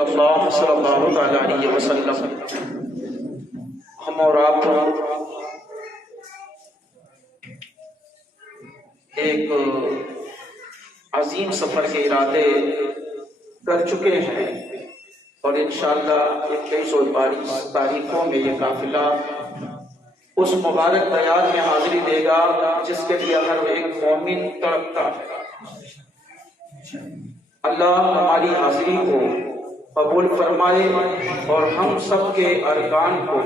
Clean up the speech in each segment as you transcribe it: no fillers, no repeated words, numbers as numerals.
رسول اللہ صلی اللہ علیہ وسلم، ہم اور آپ ایک عظیم سفر کے ارادے کر چکے ہیں اور انشاءاللہ 21 اور 22 تاریخوں میں یہ قافلہ اس مبارک دیار میں حاضری دے گا جس کے لیے ہر ایک مومن تڑپتا ہے۔ اللہ ہماری حاضری کو قبول فرمائے اور ہم سب کے ارکان کو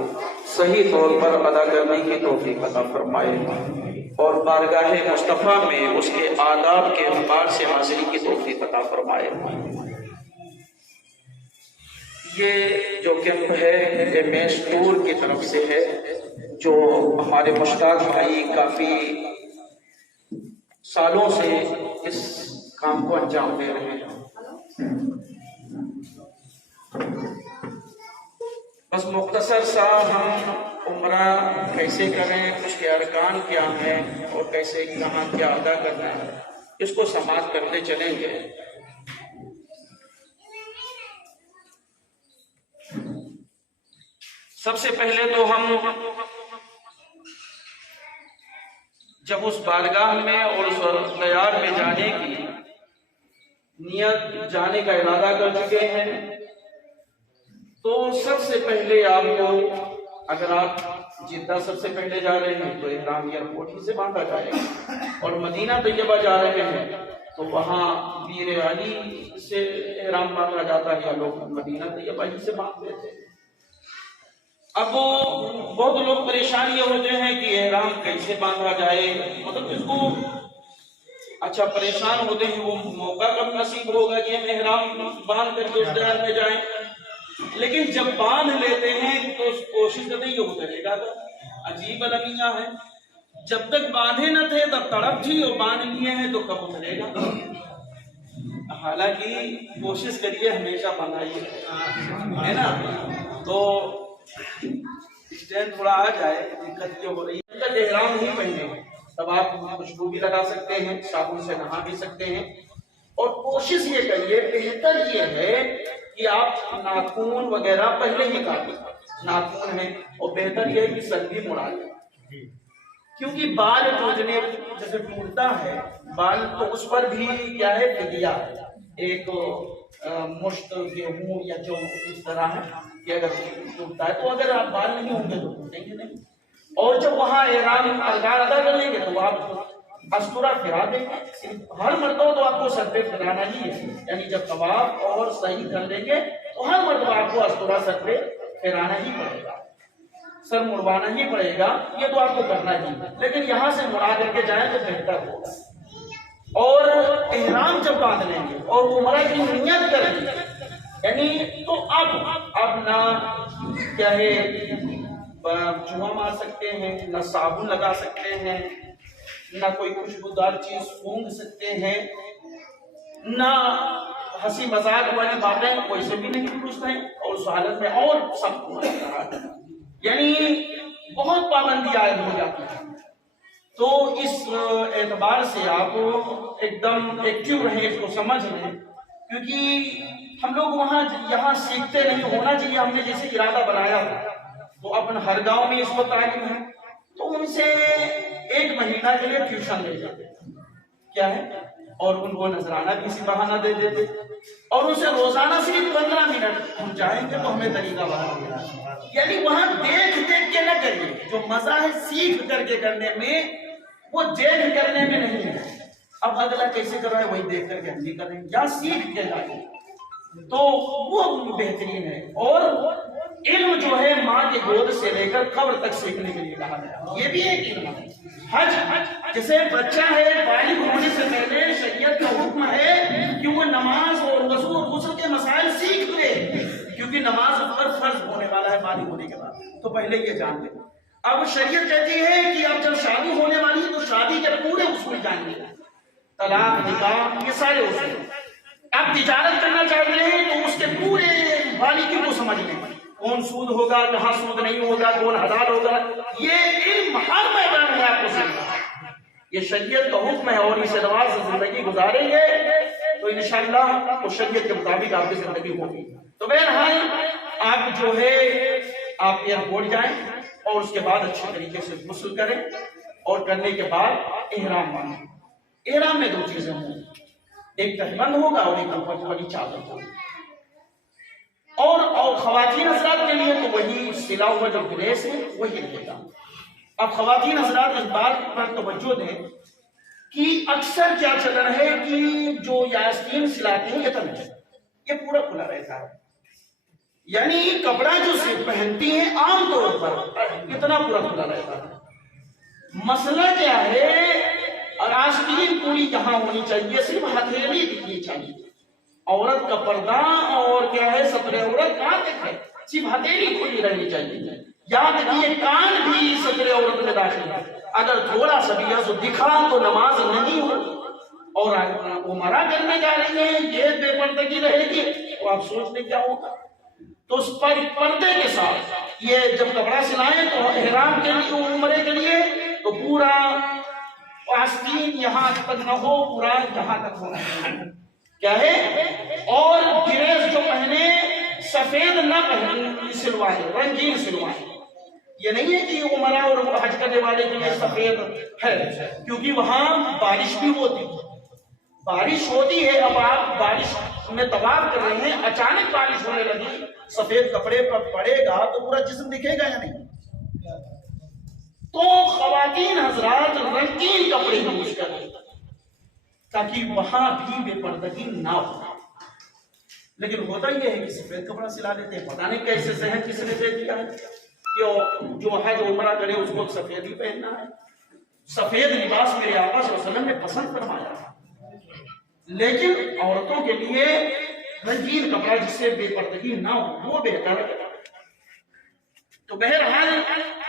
صحیح طور پر ادا کرنے کی توفیق عطا فرمائے اور بارگاہ مصطفیٰ میں اس کے آداب کے اعتبار سے حاضری کی توفیق عطا فرمائے۔ یہ جو کیمپ ہے یہ میش ٹور کی طرف سے ہے جو ہمارے مشتاق بھائی کافی سالوں سے اس کام کو انجام دے رہے ہیں۔ بس مختصر سا ہم عمرہ کیسے کریں، اس کے ارکان کیا ہیں اور کیسے کہاں کیا ادا کرنا ہے اس کو سماعت کرتے چلیں گے۔ سب سے پہلے تو ہم جب اس بارگاہ میں اور اس دیار میں جانے کی نیت جانے کا ارادہ کر چکے ہیں تو سب سے پہلے آپ کو، اگر آپ جدہ سب سے پہلے جا رہے ہیں تو احرام ایئرپورٹ ہی سے باندھا جائے گا، اور مدینہ طیبہ جا رہے ہیں تو وہاں بیر علی سے احرام باندھا جاتا ہے یا لوگ مدینہ طیبہ ہی سے باندھتے تھے۔ اب بہت لوگ پریشان یہ ہوتے ہیں کہ احرام کیسے باندھا جائے، مطلب اس کو اچھا پریشان ہوتے ہیں وہ موقع کب نصیب ہوگا کہ ہم احرام باندھ کر کے اس دیار میں جائیں، لیکن جب باندھ لیتے ہیں تو کوشش کرتے ہیں یہ اترے گا۔ تو عجیب المیہ ہے، جب تک باندھے نہ تھے تب تڑپ تھی اور باندھ لیے ہیں تو کب اترے گا۔ حالانکہ کوشش کریے ہمیشہ باندھائیے، ہے نا، تو اسٹینڈ تھوڑا آ جائے، دقت یہ ہو رہی ہے۔ تک احرام نہیں پہنے تب آپ خوشبو بھی لگا سکتے ہیں، صابن سے نہا بھی سکتے ہیں، اور کوشش یہ کریے، بہتر یہ ہے کہ آپ ناخن وغیرہ پہلے ہی کاٹیں، ناخن ہے، اور بہتر یہ ہے کہ سر بھی مڑا لیں، کیونکہ بال ٹوٹنے جیسے ٹوٹتا ہے بال تو اس پر بھی کیا ہے فدیہ ہے، ایک مشت گیہوں یا جو اس طرح ہے کہ اگر ٹوٹتا ہے تو اگر آپ بال نہیں ہوں گے تو ٹوٹیں گے نہیں، اور جب وہاں احرام ارکان ادا کر لیں گے تو آپ استورہ پھرا دیں گے، ہر مرتبہ تو آپ کو سر پہ پھرانا ہی ہے، یعنی جب طواف اور صحیح کر لیں گے تو ہر مرتبہ آپ کو استورہ سر پہ پھرانا ہی پڑے گا، سر مڑوانا ہی پڑے گا، یہ تو آپ کو کرنا ہی ہے، لیکن یہاں سے مڑا کر کے جائیں تو بہتر ہوگا۔ اور احرام جب باندھ لیں گے اور عمرہ کی نیت کر لیں گے، یعنی تو اب نہ کیا ہے چوہا مار سکتے ہیں، نہ صابن لگا سکتے ہیں، نہ کوئی خوشبودار چیز سونگھ سکتے ہیں، نہ ہنسی مذاق والی باتیں کوئی سے بھی نہیں پوچھتے ہیں، اور اس حالت میں اور سب کو یعنی بہت پابندی عائد ہو جاتی ہے۔ تو اس اعتبار سے آپ ایک دم ایکٹیو رہیں، اس کو سمجھ لیں، کیونکہ ہم لوگ یہاں سیکھتے نہیں، ہونا چاہیے ہم نے جیسے ارادہ بنایا ہو تو اپنے ہر گاؤں میں اس کو تعلیم ہے تو ان سے 1 مہینہ کے لیے ٹیوشن لے جاتے کیا ہے، اور ان کو نذرانہ بھی اسی بہانہ دے دیتے، اور ان سے روزانہ صرف 15 منٹ ہم چاہیں گے تو ہمیں طریقہ بنا دیا، یعنی وہاں دیکھ کے نہ کریے، جو مزہ ہے سیکھ کر کے کرنے میں وہ دیکھ کرنے میں نہیں ہے۔ اب اگلا کیسے کر رہا ہے وہی دیکھ کر کے ہم بھی کریں، یا سیکھ کے جائیں تو وہ بہترین ہے۔ اور علم جو ہے ماں کے گود سے لے کر قبر تک سیکھنے کے لیے کہا گیا، یہ بھی ایک علم ہے۔ حج جیسے بچہ ہے بالغ ہونے سے پہلے شریعت کا حکم ہے کہ وہ نماز اور وضو اور غسل کے مسائل سیکھ لے، کیونکہ نماز پر فرض ہونے والا ہے بالغ ہونے کے بعد، تو پہلے یہ جان لے۔ اب شریعت کہتی ہے کہ اب جب شادی ہونے والی ہے تو شادی کے پورے اصول جان لے، طلاق، نکاح، یہ سارے اصول۔ اب تجارت کرنا چاہتے ہیں تو اس کے پورے باریکی کو سمجھ لیں، کون سود ہوگا، کہاں سود نہیں ہوگا، کون حلال ہوگا، یہ علم ہر میدان میں آپ کو سیکھنا ہے، یہ شریعت کا حکم ہے، اور اس اعتبار سے زندگی گزاریں گے تو انشاءاللہ وہ شریعت کے مطابق آپ کی زندگی ہوگی۔ تو بہرحال آپ جو ہے آپ ایئرپورٹ جائیں اور اس کے بعد اچھی طریقے سے غسل کریں، اور کرنے کے بعد احرام باندھیں۔ احرام میں 2 چیزیں ہوں، ایک تہبند ہوگا اور ایک اوپر والی چادر ہوگی۔ اور خواتین حضرات کے لیے تو وہی سلا ہوا جو ڈریس ہے وہی رہے گا۔ اب خواتین حضرات اس بات پر توجہ دیں کہ اکثر کیا چل رہا ہے کہ جو یاسین سلاتے ہیں یہ پورا کھلا رہتا ہے، یعنی کپڑا جو پہنتی ہیں عام طور پر اتنا پورا کھلا رہتا ہے۔ مسئلہ کیا ہے، آستین پوری کہاں ہونی چاہیے، صرف ہتھیلی دکھنی چاہیے۔ عورت کا پردہ اور کیا ہے ستر عورت کہاں تک ہے، صرف ہتھیلی کھلی رہنی چاہیے۔ یاد رکھیے کان بھی ستر عورت میں داخل ہے، اگر تھوڑا سا بھی دکھا تو نماز نہیں ہوگی۔ اور عمرہ کرنے جا رہی ہیں یہ بے پردگی رہے گی تو آپ سوچ لیں کیا ہوگا۔ تو اس پر پردے کے ساتھ یہ جب کپڑا سلائیں تو احرام کے لیے عمرے کے لیے تو پورا آستین یہاں تک نہ ہو، پورا یہاں تک ہونا کیا ہے۔ اور ڈریس جو پہنے سفید نہ پہنے، سلوائے رنگین سلوائے۔ یہ نہیں ہے کہ عمرہ اور حج کرنے والے کے لیے سفید ہے، کیونکہ وہاں بارش بھی ہوتی ہے، بارش ہوتی ہے۔ اب آپ بارش میں طواف کر رہے ہیں، اچانک بارش ہونے لگی، سفید کپڑے پر پڑے گا تو پورا جسم دکھے گا یا نہیں؟ تو خواتین حضرات رنگین کپڑے یوز کریں تاکہ وہاں بھی بے پردگی نہ ہو۔ لیکن ہوتا یہ ہے کہ سفید کپڑا سلا لیتے ہیں، پتہ نہیں کیسے ذہن کس نے دے دیا ہے کہ جو حج عمرہ کرے اس کو سفید ہی پہننا ہے۔ سفید لباس میرے آقا صلی اللہ علیہ وسلم نے پسند فرمایا ہے، لیکن عورتوں کے لیے رنگین کپڑا جس سے بے پردگی نہ ہو وہ بہتر ہے۔ تو بہرحال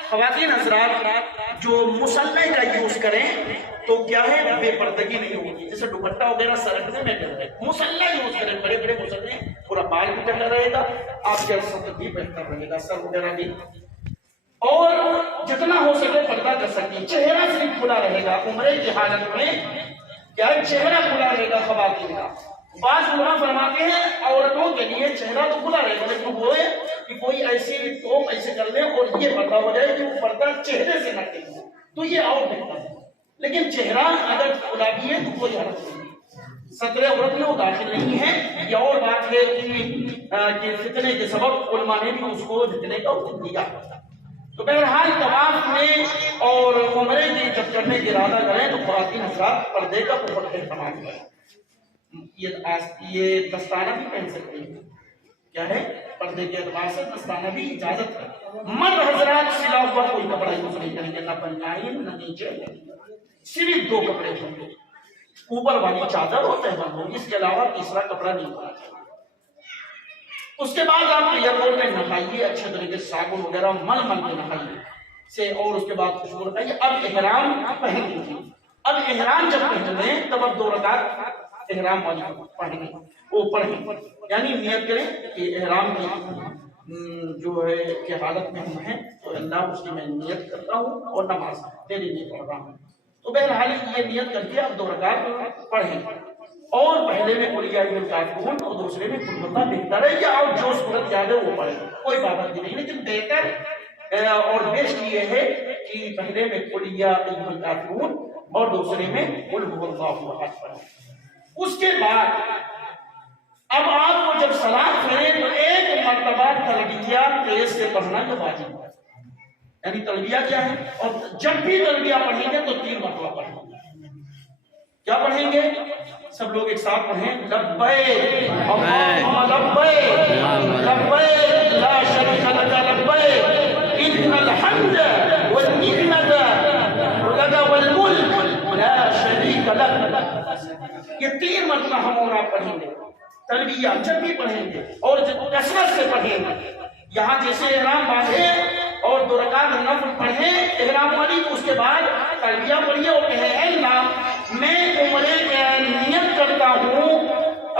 خواتین حضرات جو مسلح کا یوز کریں تو کیا ہے بے پردگی نہیں ہوگی، جیسے دوپٹہ وغیرہ سرکنے میں ڈر ہے، مسلح یوز کریں، بڑے بڑے مسلح، پورا بال بھی ڈھکا رہے گا، آپ کے سطر بھی بہتر رہے گا، سر وغیرہ بھی، اور جتنا ہو سکے پردہ کر سکیں۔ چہرہ صرف کھلا رہے گا عمرے کی حالت میں، کیا چہرہ کھلا رہے گا خواتین کا۔ بعض علماء فرماتے ہیں عورتوں کے لیے چہرہ تو کھلا رہے گا، لیکن وہ ہے کہ کوئی ایسی ٹوپ ایسے کر لیں اور یہ پردہ ہو جائے کہ وہ پردہ چہرے سے نہ ٹکے تو یہ اور بہتر ہے۔ لیکن چہرہ اگر کھلا بھی ہے تو کوئی حرج نہیں، ستر عورت میں وہ داخل نہیں ہے۔ یہ اور بات ہے کہ فتنے کے سبب علماء نے بھی اس کو فتنے کا حکم دیا۔ تو بہرحال طواف میں اور عمرے کی جب کرنے کی ارادہ کریں تو خواتین حضرات پردے کا بہت اہتمام کریں۔ یہ دستانہ بھی پہن سکتے ہیں، کیا ہے پردے کے اعتبار سے دستانہ بھی اجازت ہے۔ مرد حضرات سلا ہوا کوئی کپڑا یوز نہیں کریں گے، نہ پنجائن نہ نیچے، صرف 2 کپڑے ہوں گے، اوپر والی چادر اور تہبند ہوگی، اس کے علاوہ تیسرا کپڑا نہیں ہونا چاہیے۔ اس کے بعد آپ ایئرپورٹ میں نہائیے اچھے طریقے سے، صابن وغیرہ مل کے نہائیے سے، اور اس کے بعد خوشبو لگائیے۔ اب احرام پہن لیجیے۔ اب احرام جب پہن لیں تب اب 2 رکعت احرام والی پڑھیں، وہ پڑھیں، یعنی نیت کریں کہ احرام کی جو ہے کہ حالت میں ہم ہیں تو اللہ اس کی میں نیت کرتا ہوں اور نماز تیرے لیے پڑھ رہا ہوں۔ تو بہرحال یہ نیت کر کے آپ 2 رکعت پڑھیں، اور پہلے میں قل یا ایھا الکافرون اور دوسرے میں قل اللہ بہتر ہے، یا آپ جو صورت یاد ہے وہ پڑھیں، کوئی پابندی نہیں، لیکن بہتر اور بیسٹ یہ ہے کہ پہلے میں قل یا ایھا الکافرون اور دوسرے میں قل هو اللہ احد پڑھیں۔ اس کے بعد اب آپ کو جب سلام پڑھیں تو 1 مرتبہ تلبیہ تیز سے پڑھنا جو واجب ہے، یعنی تلبیہ کیا ہے، اور جب بھی تلبیہ پڑھیں گے تو 3 مرتبہ پڑھیں گے۔ کیا پڑھیں گے؟ سب لوگ ایک ساتھ پڑھیں، لبیک اللہم لبیک لبیک لا شریک لک لبیک ان الحمد والنعمت لک والملک لا شریک لک۔ یہ 3 مرتبہ ہم اور آپ پڑھیں گے تلبیہ جب بھی پڑھیں گے، اور جب کثرت سے پڑھیں گے۔ یہاں جیسے احرام باندھے اور 2 رکعت نفل پڑھیں احرام والی، تو اس کے بعد تلبیہ پڑھیے اور کہیں اے اللہ میں عمرے کی نیت کرتا ہوں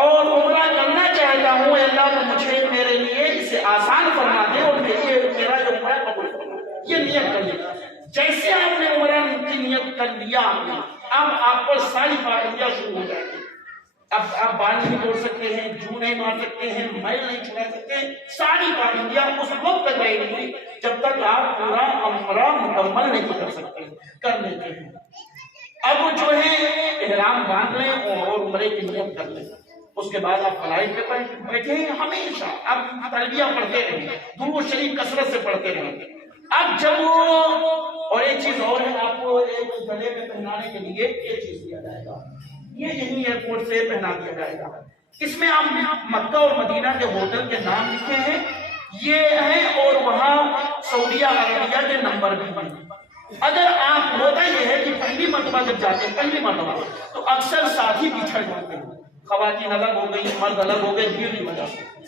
اور عمرہ کرنا چاہتا ہوں، اے اللہ تو مجھے میرے لیے اسے آسان فرما دے اور میرا جو عمرہ قبول کرنا، یہ نیت کر لیا۔ جیسے آپ نے عمرہ کی نیت کر لیا اب آپ پر ساری پابندیاں شروع ہو جائیں گی۔ اب آپ بال نہیں توڑ سکتے ہیں، جو نہیں مار سکتے ہیں، میل نہیں چھڑا سکتے، ساری پابندیاں اس وقت تک رہیں گی جب تک آپ پورا عمرہ مکمل نہیں کر سکتے، کر لیتے ہیں۔ اب جو ہے احرام باندھ لیں اور عمرے کی نیت کر لیں، اس کے بعد آپ فلائٹ پہ بیٹھے ہیں، ہمیشہ آپ تلبیہ پڑھتے رہیں، درود شریف کثرت سے پڑھتے رہیں۔ اب جب اور ایک چیز اور ہے، آپ کو ایک گلے میں پہنانے کے لیے ایک چیز دیا جائے گا، یہ یہیں ایئرپورٹ سے پہنا دیا جائے گا، اس میں آپ مکہ اور مدینہ کے ہوٹل کے نام لکھے ہیں، یہ ہیں، اور وہاں سعودیہ عربیہ کے نمبر بھی ہیں۔ اگر آپ ہوتا یہ ہے کہ پہلی مرتبہ جب جاتے ہیں، پہلی مرتبہ، تو اکثر ساتھی بچھڑ جاتے ہیں، خواتین الگ ہو گئی، مرد الگ ہو گئے، بھیڑ کی وجہ سے۔